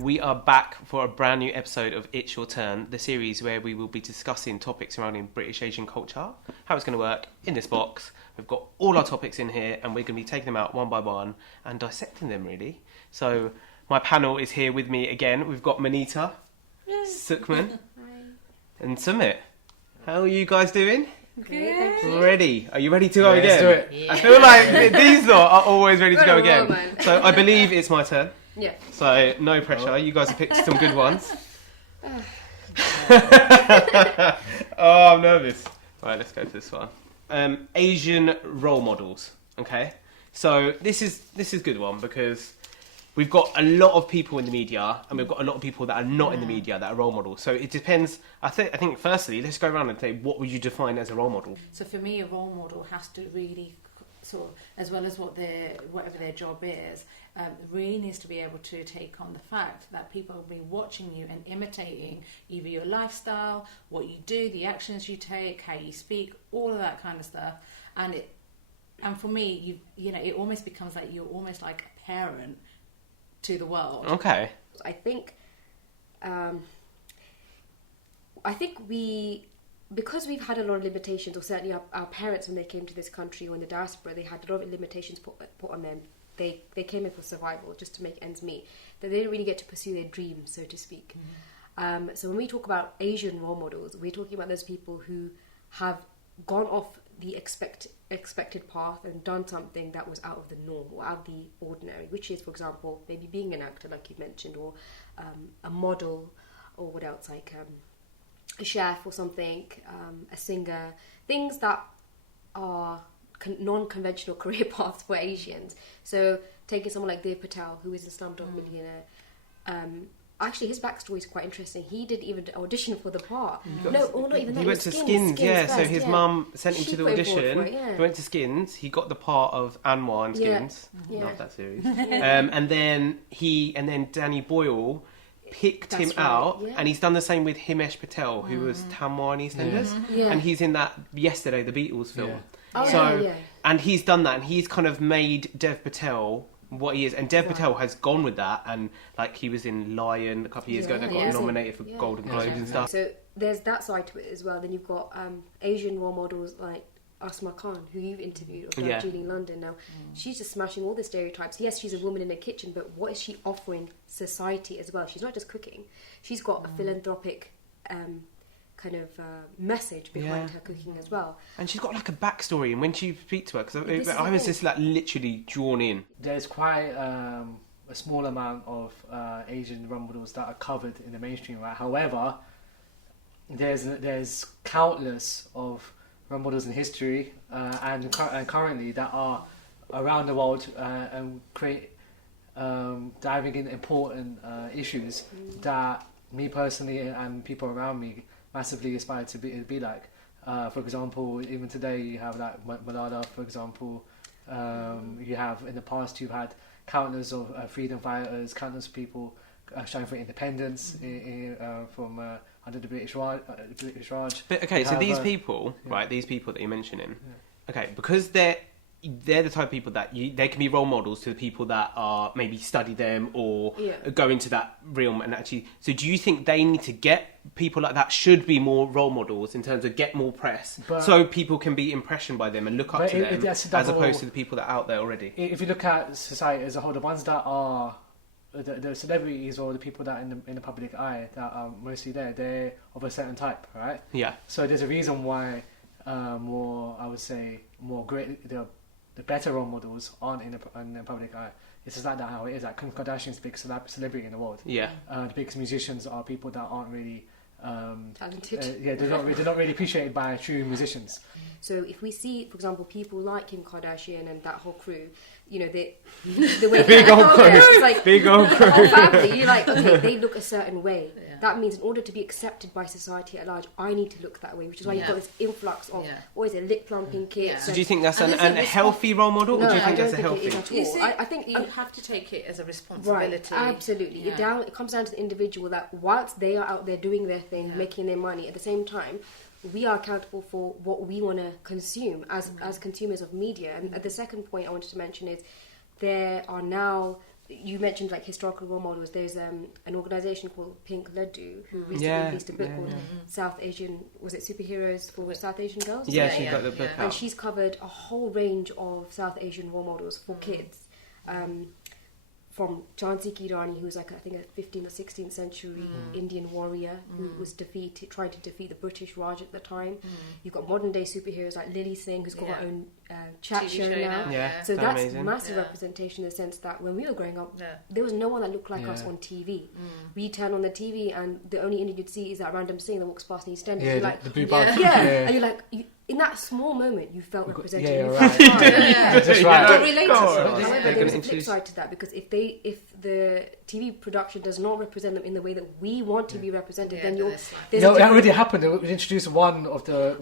We are back for a brand new episode of It's Your Turn, the series where we will be discussing topics surrounding British Asian culture, how it's going to work in this box. We've got all our topics in here and we're going to be taking them out one by one and dissecting them, really. So my panel is here with me again. We've got Monita, Sukhman, and Sumit. How are you guys doing? Good. Ready? Are you ready to go again? Let's do it. I feel like these lot are always ready to go again. So I believe it's my turn. Yeah. So no pressure. You guys have picked some good ones. Oh, I'm nervous. Right, let's go to this one. Asian role models. Okay. So this is a good one because we've got a lot of people in the media and we've got a lot of people that are not in the media that are role models. So it depends. I think firstly, let's go around and say, what would you define as a role model? So for me, a role model has to really sort of, as well as whatever their job is, really needs to be able to take on the fact that people will be watching you and imitating either your lifestyle, what you do, the actions you take, how you speak, all of that kind of stuff. And for me, you know, it almost becomes like you're almost like a parent to the world. Okay. I think because we've had a lot of limitations, or certainly our parents when they came to this country or in the diaspora, they had a lot of limitations put on them. They came in for survival, just to make ends meet. That they didn't really get to pursue their dreams, so to speak. Mm-hmm. So when we talk about Asian role models, we're talking about those people who have gone off the expected path and done something that was out of the norm or out of the ordinary, which is, for example, maybe being an actor, like you mentioned, or a model, or what else, like a chef or something, a singer, things that are non-conventional career paths for Asians. So taking someone like Dev Patel, who is a Slumdog Millionaire, actually his backstory is quite interesting. He didn't even audition for the part. Not even that. He went to Skins, First, so his mum sent him to the audition. He went to Skins. He got the part of Anwar in Skins. Yeah. Love that series. and then Danny Boyle picked him out, and he's done the same with Himesh Patel, who was Tamar in EastEnders, and he's in that Yesterday, the Beatles film. And he's done that, and he's kind of made Dev Patel what he is, and Dev Patel has gone with that, and like he was in Lion a couple of years ago, that got nominated for Golden Globes and stuff. So there's that side to it as well. Then you've got Asian role models like Asma Khan, who you've interviewed, of Darjeeling, London. Now, she's just smashing all the stereotypes. Yes, she's a woman in a kitchen, but what is she offering society as well? She's not just cooking. She's got a philanthropic kind of message behind her cooking as well. And she's got like a backstory, and when you speak to her, because I was just like literally drawn in. There's quite a small amount of Asian role models that are covered in the mainstream, right? However, there's countless of role models in history and currently that are around the world and create diving in important issues that me personally and people around me massively aspire to be like. For example, even today you have like Malala, for example. You have in the past you've had countless of freedom fighters, countless people showing for independence from under the British Raj. But okay, so these people, right? These people that you're mentioning, okay, because they're the type of people that they can be role models to the people that are maybe study them or go into that realm and actually. So do you think they need to get people like that should be more role models in terms of get more press, so people can be impressioned by them and look up to them as opposed to the people that are out there already? If you look at society as a whole, the ones that are the celebrities or the people that in the public eye that are mostly there, they're of a certain type, right? Yeah. So there's a reason why the better role models aren't in the public eye. It's just like that how it is. Like Kim Kardashian's the biggest celebrity in the world. Yeah. The biggest musicians are people that aren't really talented. They're not really appreciated by true musicians. So if we see, for example, people like Kim Kardashian and that whole crew, you know, the way big old crew, it's like big old crew. The whole family, you're like, okay, they look a certain way. Yeah. That means in order to be accepted by society at large, I need to look that way, which is why you've got this influx of what is it, lip plumping kids. So do you think that's a healthy role model, or do you think that's a healthy? I think you have to take it as a responsibility. Right, absolutely. Yeah. It comes down to the individual that whilst they are out there doing their thing, making their money, at the same time, we are accountable for what we want to consume as consumers of media. And the second point I wanted to mention is there are now you mentioned like historical role models. There's an organisation called Pink Ledu who recently released a book called South Asian, was it Superheroes for South Asian Girls? Yeah, she got the book out. And she's covered a whole range of South Asian role models for kids. From Jhansi Ki Rani, who was like I think a 15th or 16th century Indian warrior who was trying to defeat the British Raj at the time. You've got modern day superheroes like Lily Singh, who's got her own chat TV show now. Yeah, So that's amazing. massive representation in the sense that when we were growing up, there was no one that looked like us on TV. We turn on the TV and the only Indian you'd see is that random Singh that walks past in EastEnders. Yeah, You're like, the blue badge. and you're like, in that small moment, you felt represented. Yeah, You right. felt fine. That's right. Don't relate to God. it. However, there is a flip side to that, because if the TV production does not represent them in the way that we want to be represented, then there's No, that already happened. They introduced one of the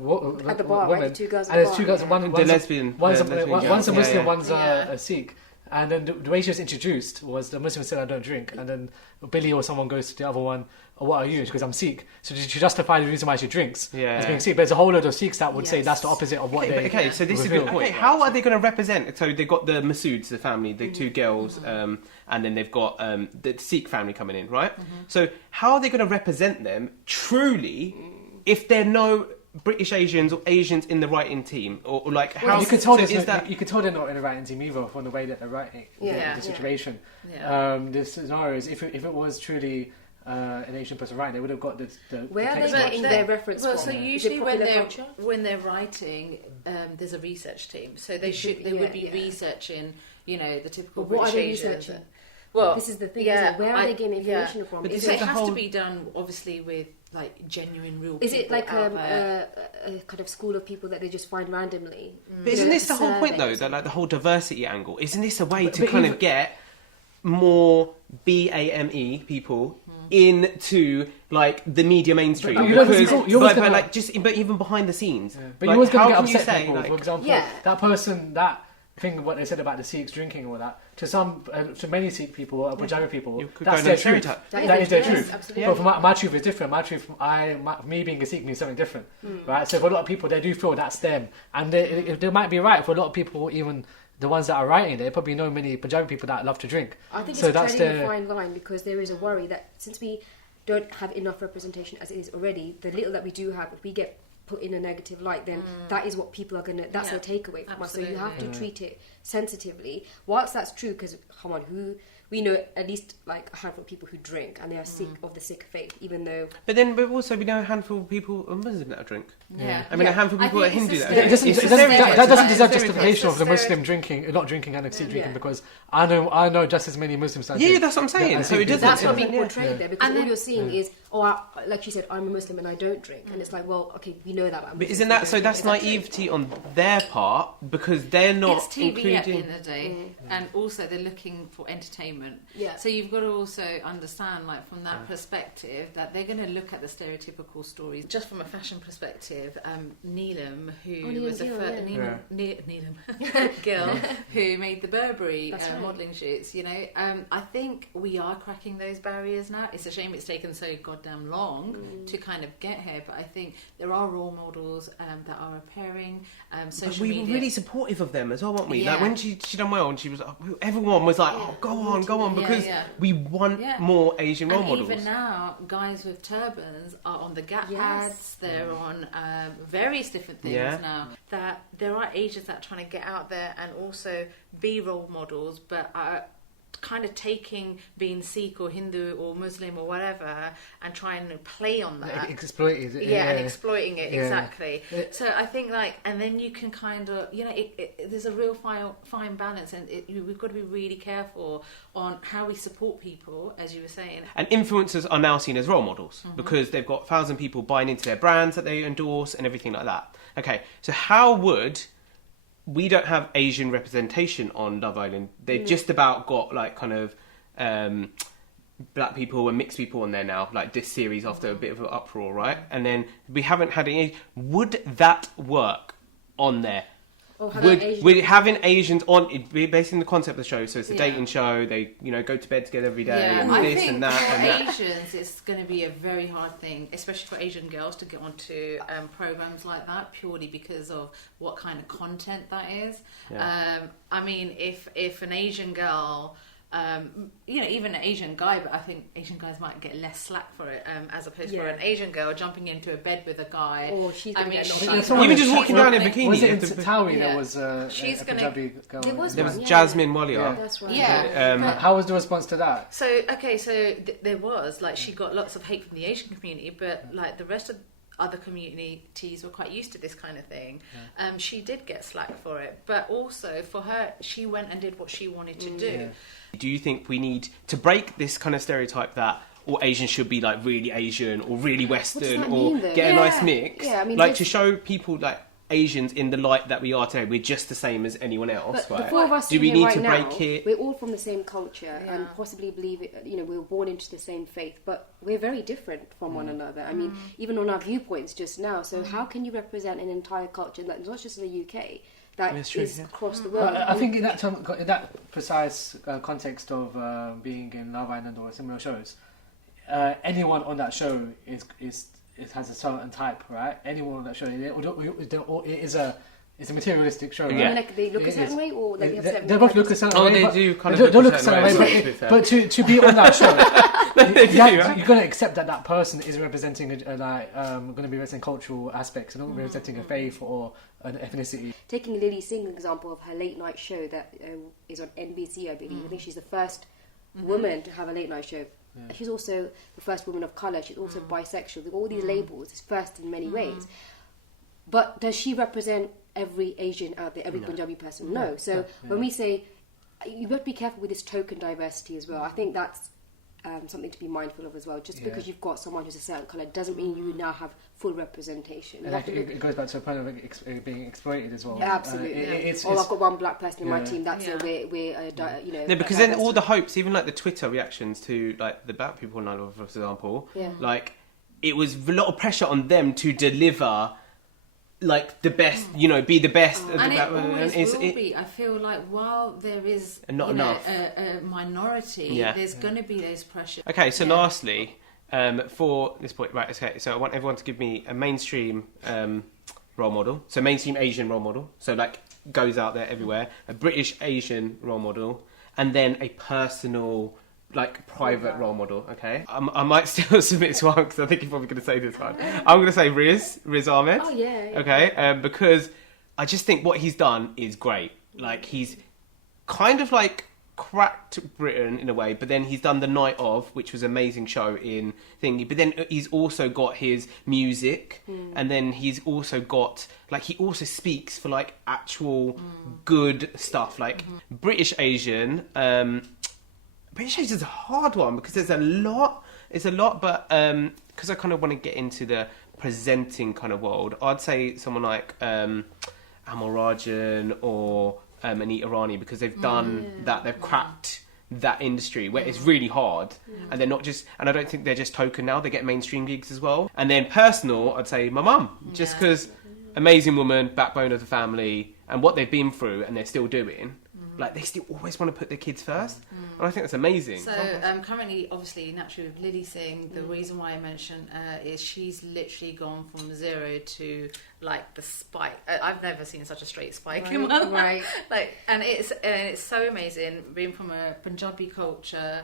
at the bar, women, right? The two girls at and the there's two bar. girls. One's The lesbian. One's the lesbian one's a girls. Muslim, Yeah. one's a Sikh. And then the way she was introduced was the Muslim said, "I don't drink," and then Billy or someone goes to the other one, "Oh, what are you?" She goes, "I'm Sikh." So she justified the reason why she drinks as being Sikh. But there's a whole load of Sikhs that would say that's the opposite of what they. So this is a reveal. good point. How are they going to represent? So they've got the Masouds, the family, the two girls, and then they've got the Sikh family coming in, right? So how are they going to represent them truly if there are no British Asians or Asians in the writing team, or like how You could tell is that? you could tell they're not in the writing team either from the way that they're writing the situation. The scenarios, if it was truly an Asian person writing, they would have got the Where are they text. getting their reference from? So Is it usually popular when they're writing, there's a research team. So they would be researching, the typical But what British are they Asians. researching? Well, This is the thing, isn't it? Where are they getting information from? But Is So it it has to be done obviously with like genuine real. Is it people like out there. a kind of school of people that they just find randomly? But isn't this the whole point though? Surveys? That like the whole diversity angle. Isn't this a way to but kind even- of get more BAME people into like the media mainstream? But you're always but gonna- like but even behind the scenes. But like, you always how going to can get you upset say people. like, For example, that person, that thing, what they said about the Sikhs drinking and all that, to many Sikh people, Punjabi people, You could that's go their no truth. stereotype. That is their yes, truth. absolutely. But for my truth is different. My truth, me being a Sikh means something different, right? So for a lot of people, they do feel that's them, and they might be right. For a lot of people, even the ones that are writing, they probably know many Punjabi people that love to drink. I think So it's that's treading a their- fine line, because there is a worry that since we don't have enough representation as it is already, the little that we do have, if we get put in a negative light, then that is what people are going to, that's their takeaway from us. So you have to treat it sensitively. Whilst that's true, because come on, we know at least like a handful of people who drink and they are sick of the Sikh faith, even though... But also we know a handful of people are Muslim that drink. Yeah. I mean, a handful of people are Hindu that That doesn't, It's a that doesn't stereotype. deserve It's a justification of the stereotype. Muslim drinking, not drinking and Sikh drinking, Yeah. because I know just as many Muslims. That Yeah, drink. that's what I'm saying. I So think it doesn't. That's not Yeah. being portrayed there, because And all then- you're seeing is, like she said, I'm a Muslim and I don't drink. And it's like, well, okay, we know that. But isn't that so? That's naivety on their part, because they're not It's TV at the including. end of the day, and also they're looking for entertainment. Yeah. So you've got to also understand, like from that perspective, that they're going to look at the stereotypical stories just from a fashion perspective. Neelam, who was the first Neelam girl who made the Burberry modelling shoots. I think we are cracking those barriers now. It's a shame it's taken so goddamn long to kind of get here, but I think there are role models that are appearing. But Social we media. were really supportive of them as well, weren't we? Yeah. Like when she done well, and she was, everyone was like, "Oh, go on," because we want more Asian role and models. even now, guys with turbans are on the Gap Yes. ads. They're on various different things now. That there are Asians that are trying to get out there and also be role models, but are kind of taking being Sikh or Hindu or Muslim or whatever and trying to play on that. Exploited. And exploiting it, Yeah. exactly. So I think and then you can kind of, there's a real fine balance, and we've got to be really careful on how we support people, as you were saying. And influencers are now seen as role models because they've got 1,000 people buying into their brands that they endorse and everything like that. Okay, so how would... We don't have Asian representation on Love Island. They've just about got like kind of black people and mixed people on there now, like this series after a bit of an uproar, right? And then we haven't had any... Would that work on there? Or Would having Asians on it, based on the concept of the show, so it's a dating show, they go to bed together every day, and I this think and that for and that. Asians, it's going to be a very hard thing, especially for Asian girls, to get onto programs like that, purely because of what kind of content that is. Yeah. I mean, if an Asian girl even an Asian guy, but I think Asian guys might get less slack for it, as opposed to an Asian girl jumping into a bed with a guy. Oh, she's I gonna mean, get she's even just walking down in bikini. Was it in Tawi Yeah. there was She's a gonna- Punjabi girl? There was There one, was yeah. Jasmine Walia. Yeah. That's right. Yeah. How was the response to that? So there was like she got lots of hate from the Asian community, but like the rest of other communities were quite used to this kind of thing. She did get slack for it, but also for her, she went and did what she wanted to do. Yeah. Do you think we need to break this kind of stereotype that all Asians should be like really Asian or really Western that or mean, though? get a nice mix? Yeah, I mean, like there's- to show people like Asians in the light that we are today, we're just the same as anyone else, But right? the four of us Do we here need right to now, break it? we're all from the same culture and possibly believe it. We were born into the same faith, but we're very different from one another. I mean, even on our viewpoints just now. So how can you represent an entire culture that's not just in the UK? That That's true, is yeah. across the world. I think in that precise context of being in Love Island or similar shows, anyone on that show it has a certain type, right? Anyone on that show, it's a materialistic show, right? Yeah. Like they look a certain way, or like They both look a certain way. they but do kind of they look don't a look a certain certain way, way. to be fair. But to be on that show, They do, right? you're going to accept that person is representing going to be representing cultural aspects, and not representing a faith or an ethnicity. Taking Lily Singh example of her late night show that is on NBC, I believe. I think she's the first woman to have a late night show. Yeah. She's also the first woman of colour. She's also bisexual. All these labels is first in many ways. But does she represent every Asian out there, every Punjabi person? No. So when we say, you have to be careful with this token diversity as well. I think that's something to be mindful of as well. Just because you've got someone who's a certain colour doesn't mean you now have full representation. And it goes back to a point of being exploited as well. Yeah, absolutely. I've got one black person in my team. That's No, because then all the hopes, even like the Twitter reactions to like the black people in Love, for example, like it was a lot of pressure on them to deliver like the best, be the best. And it always will be. I feel like while there is a minority, there's going to be those pressures. Okay, so lastly, for this point, right? Okay, so I want everyone to give me a mainstream role model. So mainstream Asian role model. So like goes out there everywhere. A British Asian role model, and then a personal, like private role model. Okay, I might still submit to one because I think you're probably going to say this one. I'm going to say Riz Ahmed. Oh yeah. Okay, because I just think what he's done is great. Like he's kind of like cracked Britain in a way, but then he's done The Night Of, which was an amazing show in thingy. But then he's also got his music, and then he's also got like he also speaks for like actual good stuff, like British Asian. British Asian's a hard one because there's a lot. It's a lot, but because I kind of want to get into the presenting kind of world, I'd say someone like Amal Rajan or Anita Rani, because they've done that. They've cracked that industry where it's really hard, and they're not just. And I don't think they're just token now. They get mainstream gigs as well. And then personal, I'd say my mum, just because amazing woman, backbone of the family, and what they've been through, and they're still doing. Like they still always want to put their kids first, and I think that's amazing. So currently, obviously, naturally with Lily Singh, the reason why I mention is she's literally gone from 0 to like the spike. I've never seen such a straight spike in my life. Right. Like, and it's so amazing being from a Punjabi culture.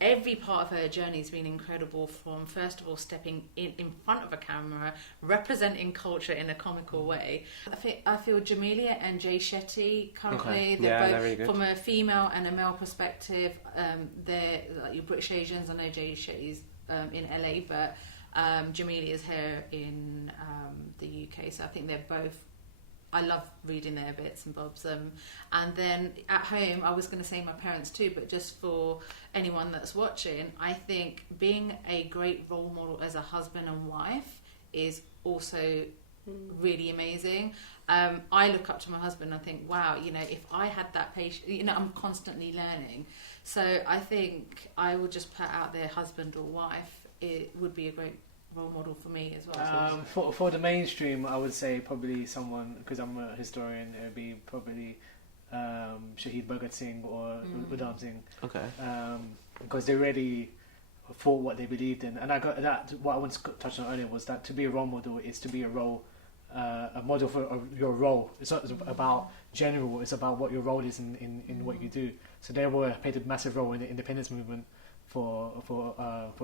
Every part of her journey has been incredible, from first of all stepping in front of a camera, representing culture in a comical way. I feel Jamelia and Jay Shetty currently, they're both, really good. From a female and a male perspective, they're like your British Asians. I know Jay Shetty's in LA, but Jamelia's here in the UK, so I think they're both. I love reading their bits and bobs. And then at home, I was going to say my parents too, but just for anyone that's watching, I think being a great role model as a husband and wife is also really amazing. I look up to my husband and I think, wow, if I had that patience, I'm constantly learning. So I think I would just put out there husband or wife. It would be a great role model for me as well. For the mainstream, I would say probably someone, because I'm a historian, it would be probably Shahid Bhagat Singh or Udham Singh. Okay. Because they really fought what they believed in, and I got that. What I wanted to touch on earlier was that to be a role model is to be a role a model for your role. It's not about general. It's about what your role is in what you do. So they played a massive role in the independence movement for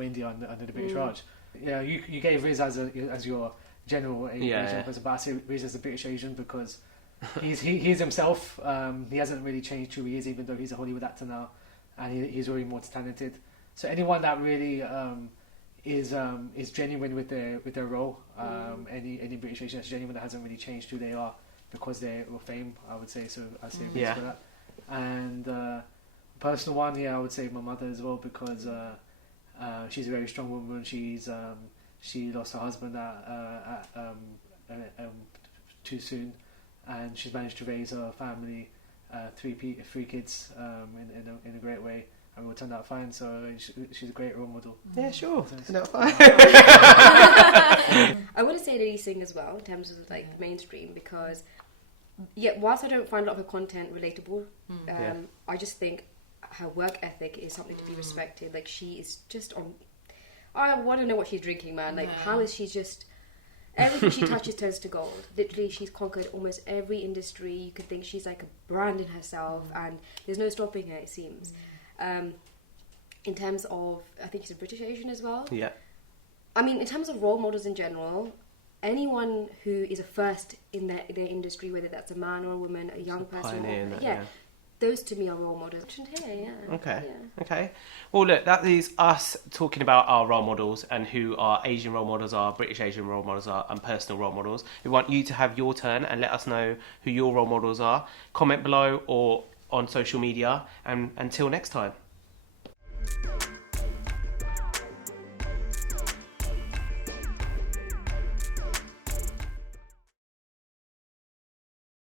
India under the British Raj. Yeah, you gave Riz as your general Asian person, but I say Riz as a British Asian because he's himself. He hasn't really changed who he is, even though he's a Hollywood actor now, and he's already more talented. So anyone that really is genuine with their role, any British Asian that's genuine, that hasn't really changed who they are because they're fame, I would say. So I say Riz for that. And personal one, I would say my mother as well, because she's a very strong woman. She lost her husband too soon, and she's managed to raise her family, three kids, in a great way, and we turned out fine. So she's a great role model. Yeah, sure, turned out fine. I want to say Lily Singh as well in terms of like mainstream, because whilst I don't find a lot of her content relatable, I just think her work ethic is something to be respected. Like, she is just on. I want to know what she's drinking, man. Like, how is she just? Everything she touches turns to gold. Literally, she's conquered almost every industry. You could think she's like a brand in herself, and there's no stopping her, it seems. In terms of, I think she's a British Asian as well. Yeah. I mean, in terms of role models in general, anyone who is a first in their industry, whether that's a man or a woman, a young person, those to me are role models. Okay. Well, look, that is us talking about our role models and who our Asian role models are, British Asian role models are, and personal role models. We want you to have your turn and let us know who your role models are. Comment below or on social media. And until next time.